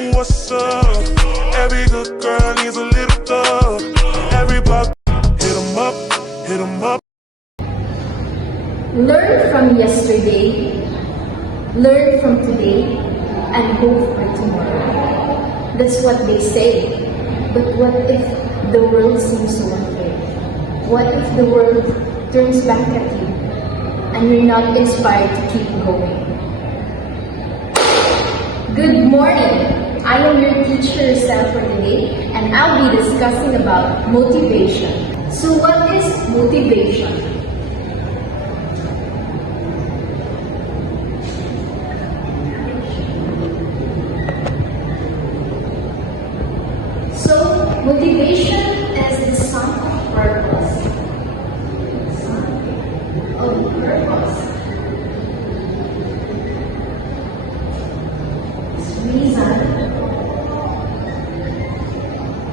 What's up? Every good girl needs a little thug. Every block, hit 'em up, hit 'em up. Learn from yesterday, learn from today, and hope for tomorrow. That's what they say. But what if the world seems so unfair? What if the world turns back at you and you're not inspired to keep going? Good morning! I am your teacher Sam for today, and I'll be discussing about motivation. So what is motivation? So motivation is the sum of purpose. Reason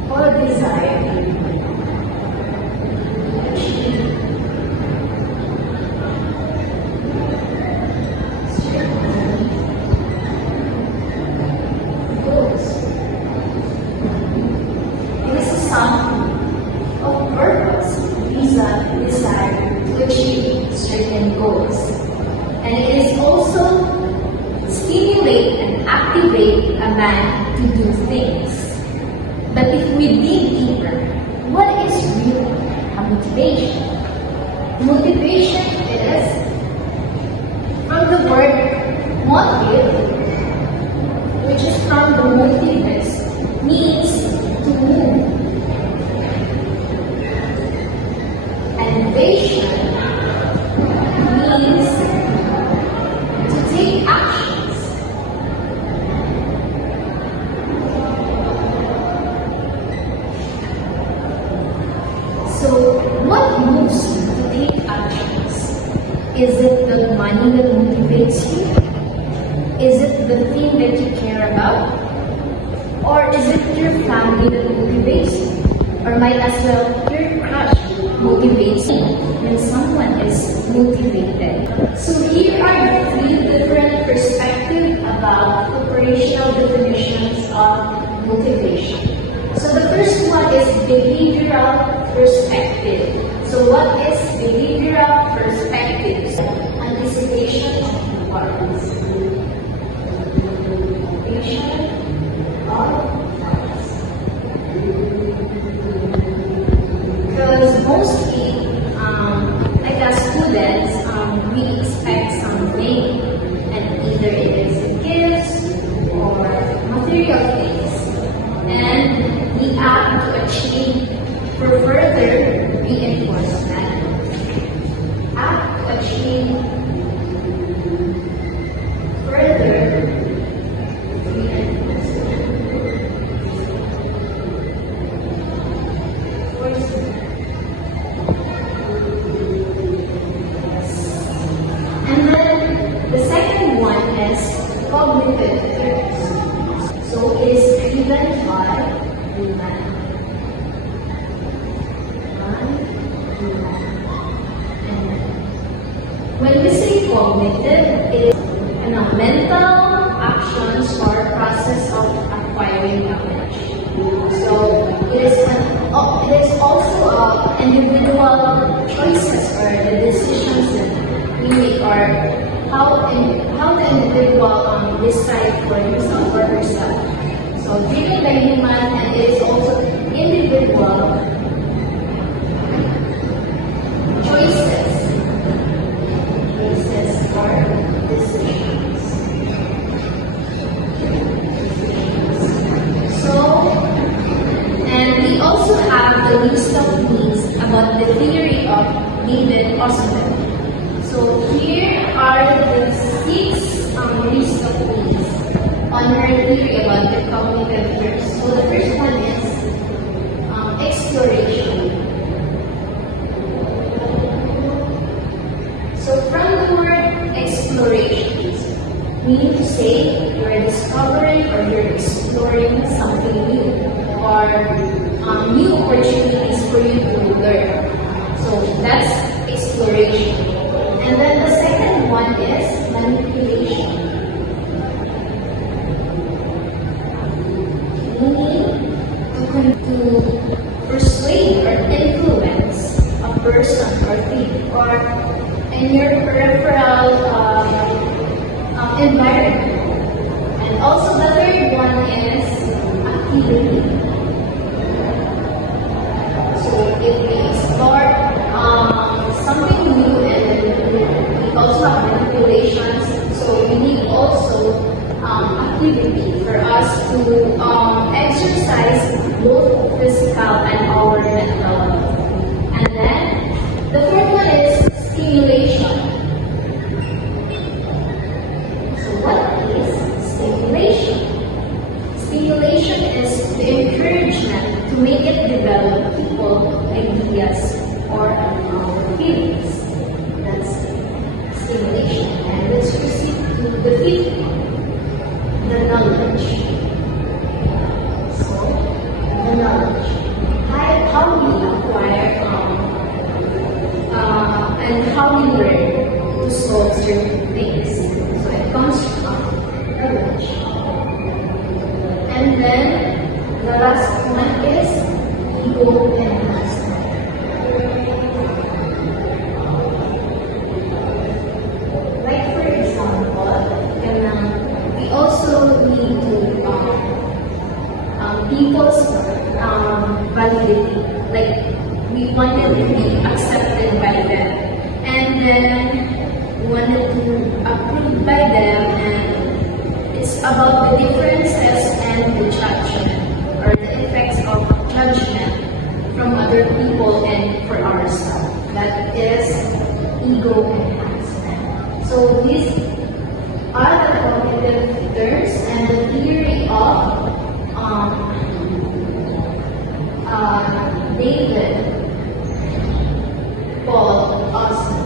or desire to achieve certain goals. It is a sum of purpose, reason, desire to achieve certain goals. And it is also stimulate and activate a man to do things. But if we dig deeper, what is real a motivation? Motivation is from the word motive, which is from the motivus, means to move. Animation means to take actions. So, what moves you to take actions? Is it the money that motivates you? Is it the thing that you care about? Or is it your family that motivates you? Or might as well your crush motivates you when someone is motivated? So here are the three different perspectives about operational definitions of motivation. So the first one is behavioral perspective. So what is behavioral perspective? Anticipation of rewards. Anticipation of rewards. Because mostly, like as students, we expect something, and either it is gifts or material things. And we act to achieve for further reinforcement. Act to achieve further reinforcement. And then the second one is cognitive terms. So it is driven by demand. When we say cognitive, it is mental actions or process of acquiring knowledge. So it is also individual choices or the decisions that we make, or how the individual decide for himself or herself. So driven by human, and it is also individual choices or decisions. So, and we also have the list of needs about the theory of David Oswald. So here are the 6 list of needs on her theory about the cognitive terms. So the first one is exploration. So from the word explorations, we need to say you're discovering or you're exploring something new, or new opportunities for you to learn. So that's exploration. And then the second one is manipulation. person or thing or in your peripheral environment. And also the third one is activity. So if we explore something new and we also have manipulations, so we need also activity for us to exercise both physical and our mental health. And then the fourth one is stimulation. So what is stimulation? Stimulation is the encouragement to make it develop people, ideas, or feelings. That's stimulation. And let's proceed to the fifth one, the knowledge. So, the knowledge. How we acquire and how we learn to solve certain things. So it comes from knowledge. And then the last one is ego enhancement. Like for example, we also need to people's validity. Like we wanted to be accepted by them, and then we wanted to approved by them, and it's about the differences and the judgment or the effects of judgment from other people and for ourselves. That is ego enhancement. So these are the cognitive terms and the theory of David Paul Austin.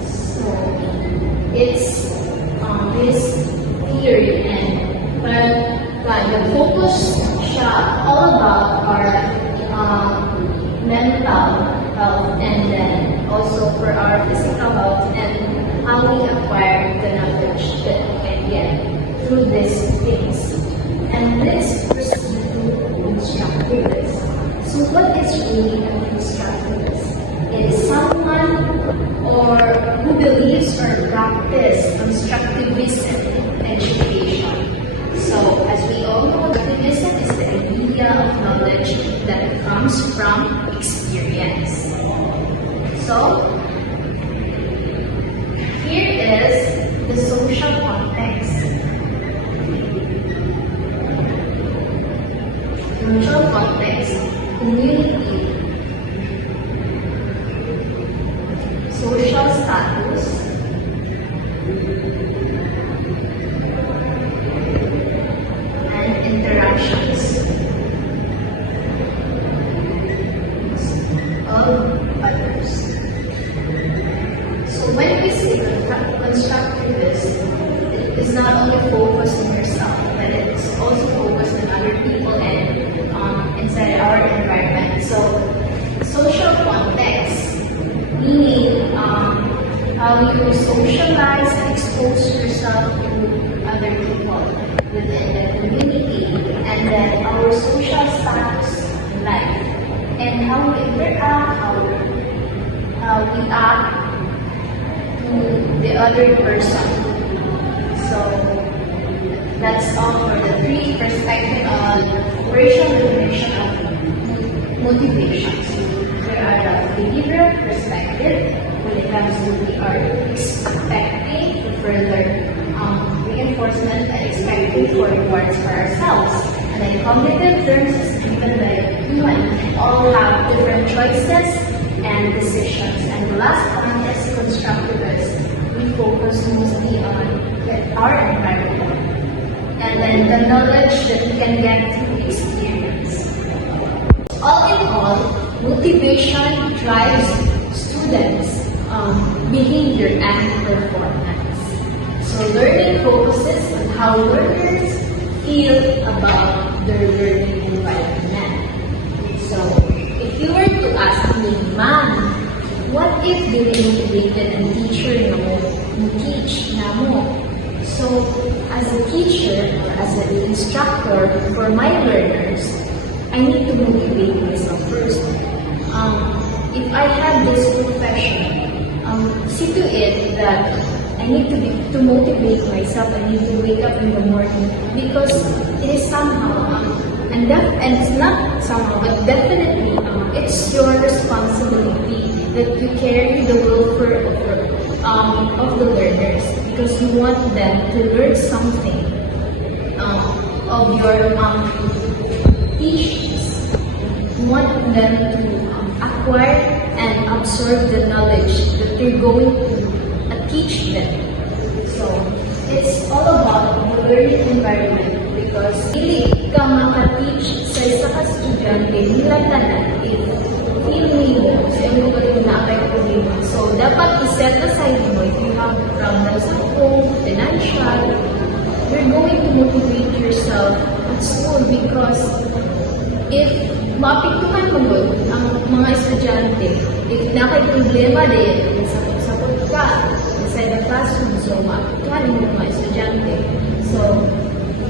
So it's his theory and the focus siya all about our mental health and then also for our physical health and how we acquire the knowledge that we can get through these things. And let's proceed to constructivist. So what is really a constructivist? It is someone who believes or practices constructivism in education. So as we all know, constructivism is the idea of knowledge that comes from experience. So here is the social context. Social context, community, social status, and interactions of others. So when we say constructivist, it is not only focused on yourself, but it is also focused on other people and inside our environment. So social context, meaning how you socialize and expose yourself to other people within the community, and then our social status in life, and how we interact, how we act to the other person. So that's all for the three perspectives on racial definition of motivations. There are the behavioral perspective when it comes to we are expecting further reinforcement and expecting for rewards for ourselves. And then cognitive terms is given by human. We all have different choices and decisions. And the last one is constructivist. We focus mostly on our environment. And then the knowledge that we can get through experience. All in all, motivation drives students' behavior and performance. So learning focuses on how learners feel about their learning environment. So if you were to ask me, Ma'am, what if they motivated and teacher mo, teach na mo? So, as as a teacher, as an instructor for my learners, I need to motivate myself first. If I have this profession, see to it that I need to motivate myself. I need to wake up in the morning because it is somehow, and it's not somehow, but definitely, it's your responsibility that you carry the welfare of the learners because you want them to learn something of your teachings. You want them to acquire and absorb the knowledge that you're going to teach them. So, it's all about the learning environment because hindi ka maka-teach sa isa ka estudyante nilang tanan if feeling mo sa iyong mga na-apekto mo. So, dapat i-set aside mo if you have problems at home, financial, you're going to motivate yourself at school because if maapektuhan mo doon ang mga estudyante, if nakay problema din, sapot-sapot ka inside the classroom, so maapektuhan mo mga estudyante. So,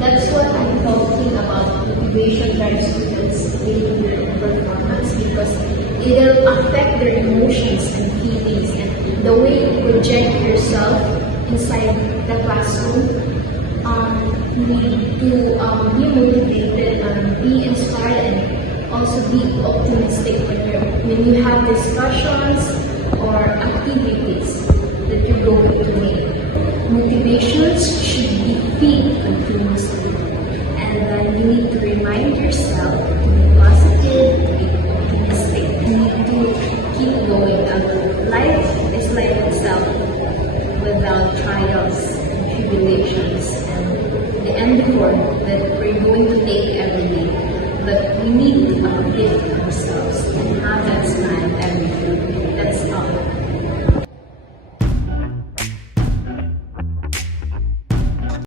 that's what I'm talking about motivation drives students' behavior and performance because it will affect their emotions and feelings and the way you project yourself inside the classroom. You need to be motivated and be inspired and also be optimistic when you have discussions or activities that you're going to make. Motivations should be feed continuously and you need to remind yourself to be positive, to be optimistic. You need to keep going. Life is life itself without trials and tribulations and the endeavor that we're going to take every day. But we need to uplift ourselves and have that smile